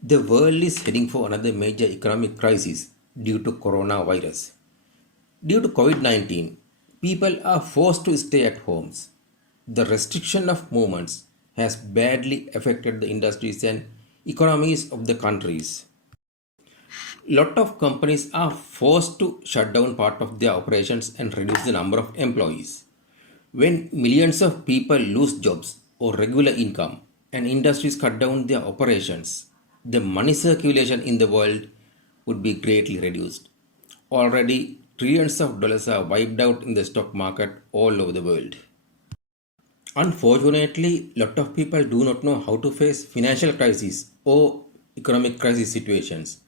The world is heading for another major economic crisis due to coronavirus. Due to COVID 19, people are forced to stay at homes. The restriction of movements has badly affected the industries and economies of the countries. Lot of companies are forced to shut down part of their operations and reduce the number of employees. When millions of people lose jobs or regular income and industries cut down their operations, the money circulation in the world would be greatly reduced. Already, trillions of dollars are wiped out in the stock market all over the world. Unfortunately, lot of people do not know how to face financial crisis or economic crisis situations.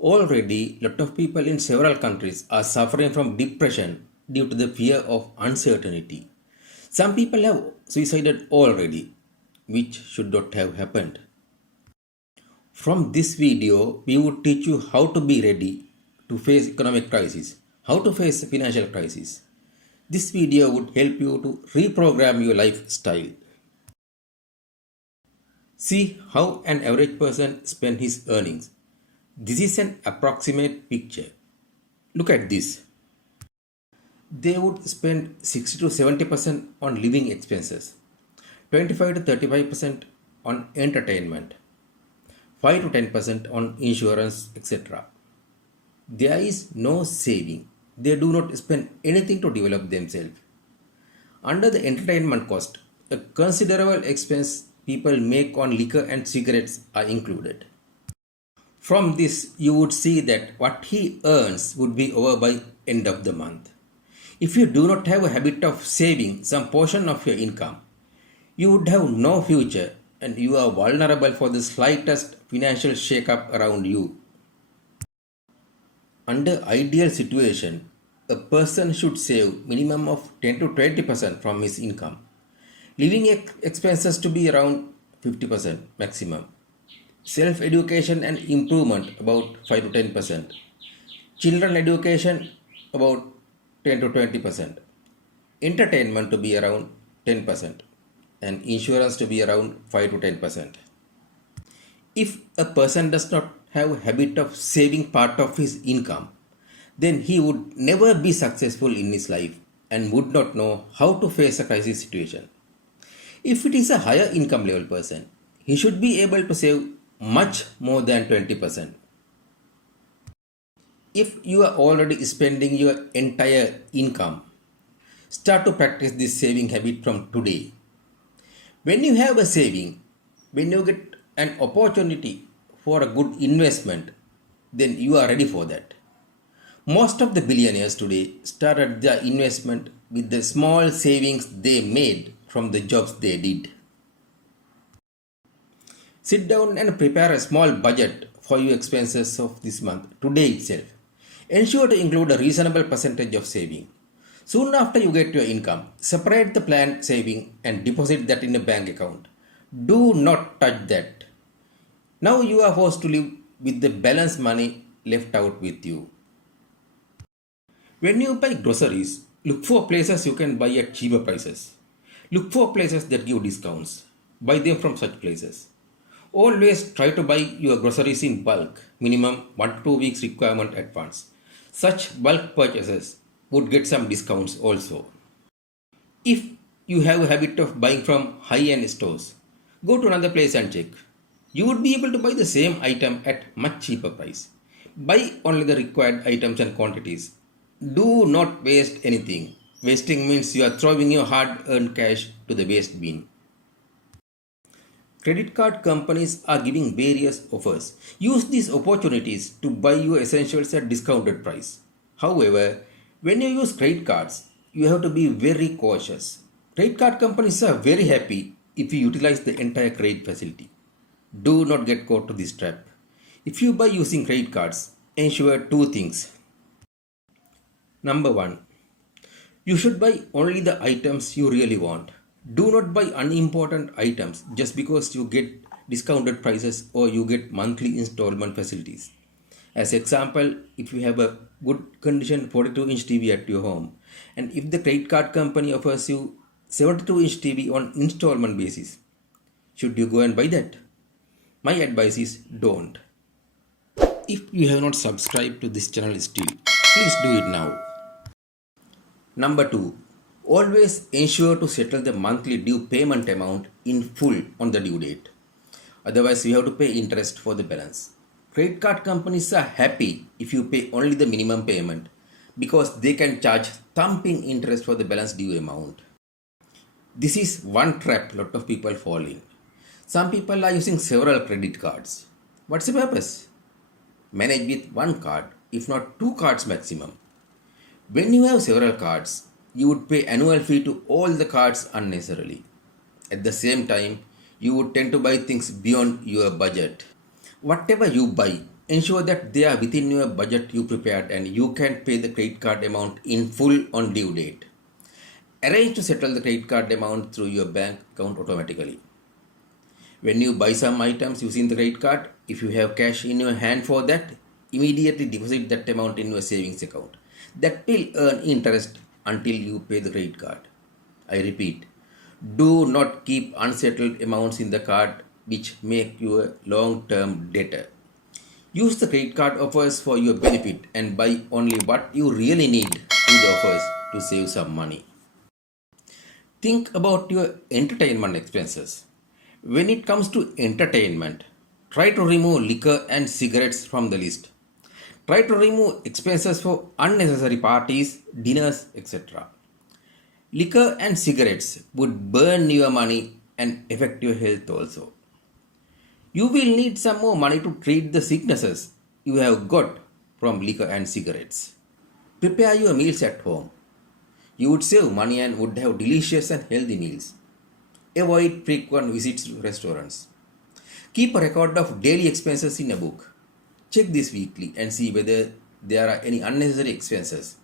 Already, lot of people in several countries are suffering from depression due to the fear of uncertainty. Some people have suicided already, which should not have happened. From this video, we would teach you how to be ready to face economic crisis, how to face financial crisis. This video would help you to reprogram your lifestyle. See how an average person spends his earnings. This is an approximate picture. Look at this. They would spend 60 to 70% on living expenses, 25 to 35% on entertainment, 5 to 10% on insurance, etc. There is no saving. They do not spend anything to develop themselves. Under the entertainment cost, a considerable expense people make on liquor and cigarettes are included. From this, you would see that what he earns would be over by end of the month. If you do not have a habit of saving some portion of your income, you would have no future and you are vulnerable for the slightest financial shake-up around you. Under ideal situation, a person should save minimum of 10 to 20% from his income. Living expenses to be around 50% maximum. Self education and improvement about 5 to 10%. Children education about 10 to 20%. Entertainment to be around 10% and insurance to be around 5 to 10%. If a person does not have a habit of saving part of his income, then he would never be successful in his life and would not know how to face a crisis situation. If it is a higher income level person, he should be able to save much more than 20%. If you are already spending your entire income, start to practice this saving habit from today. When you have a saving, when you get an opportunity for a good investment, then you are ready for that. Most of the billionaires today started their investment with the small savings they made from the jobs they did. Sit down and prepare a small budget for your expenses of this month today itself. Ensure to include a reasonable percentage of saving. Soon after you get your income, separate the planned saving and deposit that in a bank account. Do not touch that. Now you are forced to live with the balance money left out with you. When you buy groceries, look for places you can buy at cheaper prices. Look for places that give discounts. Buy them from such places. Always try to buy your groceries in bulk, minimum 1 to 2 weeks requirement advance. Such bulk purchases would get some discounts also. If you have a habit of buying from high-end stores, go to another place and check. You would be able to buy the same item at much cheaper price. Buy only the required items and quantities. Do not waste anything. Wasting means you are throwing your hard-earned cash to the waste bin. Credit card companies are giving various offers. Use these opportunities to buy your essentials at discounted price. However, when you use credit cards, you have to be very cautious. Credit card companies are very happy if you utilize the entire credit facility. Do not get caught to this trap. If you buy using credit cards, ensure two things. Number 1. You should buy only the items you really want. Do not buy unimportant items just because you get discounted prices or you get monthly installment facilities. As example, if you have a good condition 42-inch TV at your home and if the credit card company offers you 72-inch TV on installment basis, should you go and buy that? My advice is don't. If you have not subscribed to this channel still, please do it now. Number 2. Always ensure to settle the monthly due payment amount in full on the due date. Otherwise, you have to pay interest for the balance. Credit card companies are happy if you pay only the minimum payment because they can charge thumping interest for the balance due amount. This is one trap lot of people fall in. Some people are using several credit cards. What's the purpose? Manage with one card, if not two cards maximum. When you have several cards, you would pay annual fee to all the cards unnecessarily. At the same time, you would tend to buy things beyond your budget. Whatever you buy, ensure that they are within your budget you prepared and you can pay the credit card amount in full on due date. Arrange to settle the credit card amount through your bank account automatically. When you buy some items using the credit card, if you have cash in your hand for that, immediately deposit that amount in your savings account. That will earn interest until you pay the credit card. I repeat, do not keep unsettled amounts in the card which make you a long-term debtor. Use the credit card offers for your benefit and buy only what you really need through the offers to save some money. Think about your entertainment expenses. When it comes to entertainment, try to remove liquor and cigarettes from the list. Try to remove expenses for unnecessary parties, dinners, etc. Liquor and cigarettes would burn your money and affect your health also. You will need some more money to treat the sicknesses you have got from liquor and cigarettes. Prepare your meals at home. You would save money and would have delicious and healthy meals. Avoid frequent visits to restaurants. Keep a record of daily expenses in a book. Check this weekly and see whether there are any unnecessary expenses.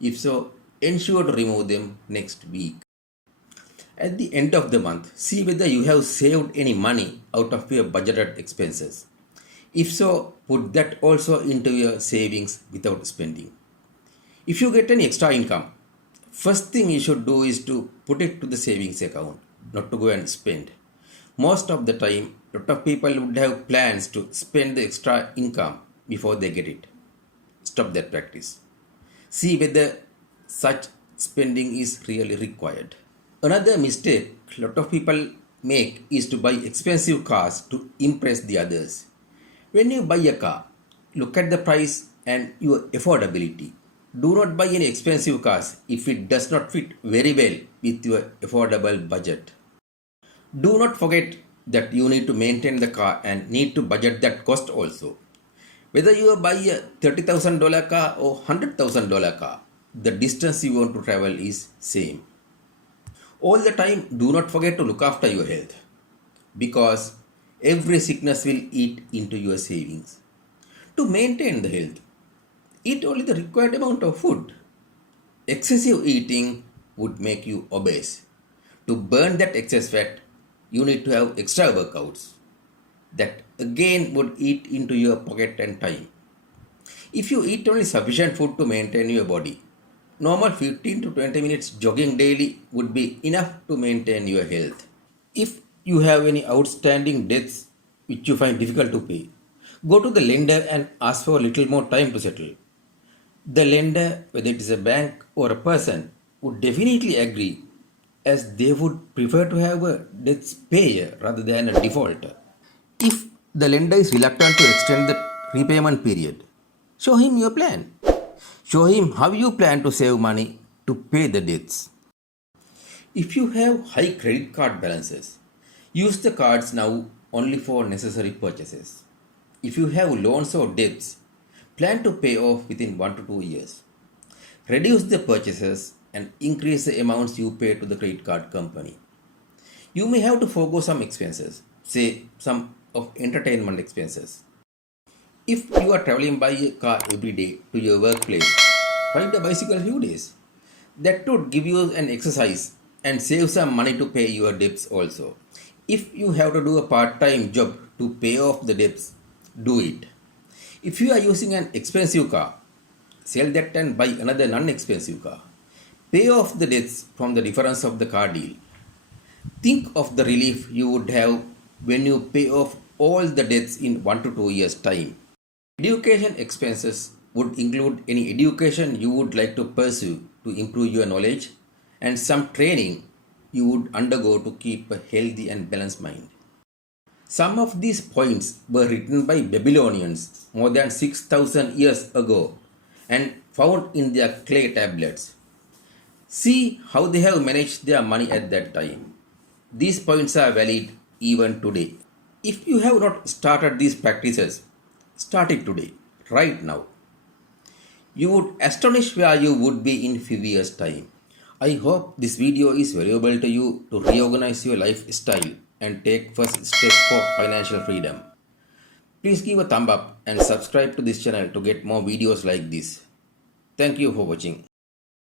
If so, ensure to remove them next week. At the end of the month, see whether you have saved any money out of your budgeted expenses. If so, put that also into your savings without spending. If you get any extra income, first thing you should do is to put it to the savings account, not to go and spend. Most of the time, a lot of people would have plans to spend the extra income before they get it. Stop that practice. See whether such spending is really required. Another mistake a lot of people make is to buy expensive cars to impress the others. When you buy a car, look at the price and your affordability. Do not buy any expensive cars if it does not fit very well with your affordable budget. Do not forget that you need to maintain the car and need to budget that cost also. Whether you buy a $30,000 car or $100,000 car, the distance you want to travel is same. All the time, do not forget to look after your health because every sickness will eat into your savings. To maintain the health, eat only the required amount of food. Excessive eating would make you obese. To burn that excess fat, you need to have extra workouts. That again would eat into your pocket and time. If you eat only sufficient food to maintain your body, normal 15 to 20 minutes jogging daily would be enough to maintain your health. If you have any outstanding debts which you find difficult to pay, go to the lender and ask for a little more time to settle. The lender, whether it is a bank or a person, would definitely agree as they would prefer to have a debts payer rather than a defaulter. If the lender is reluctant to extend the repayment period, show him your plan. Show him how you plan to save money to pay the debts. If you have high credit card balances, use the cards now only for necessary purchases. If you have loans or debts, plan to pay off within 1 to 2 years. Reduce the purchases and increase the amounts you pay to the credit card company. You may have to forego some expenses, say some of entertainment expenses. If you are traveling by a car every day to your workplace, ride a bicycle a few days. That would give you an exercise and save some money to pay your debts also. If you have to do a part-time job to pay off the debts, do it. If you are using an expensive car, sell that and buy another non-expensive car. Pay off the debts from the difference of the car deal. Think of the relief you would have when you pay off all the deaths in 1 to 2 years' time. Education expenses would include any education you would like to pursue to improve your knowledge and some training you would undergo to keep a healthy and balanced mind. Some of these points were written by Babylonians more than 6,000 years ago and found in their clay tablets. See how they have managed their money at that time. These points are valid even today. If you have not started these practices, start it today, right now. You would astonish where you would be in few years' time. I hope this video is valuable to you to reorganize your lifestyle and take first step for financial freedom. Please give a thumb up and subscribe to this channel to get more videos like this. Thank you for watching.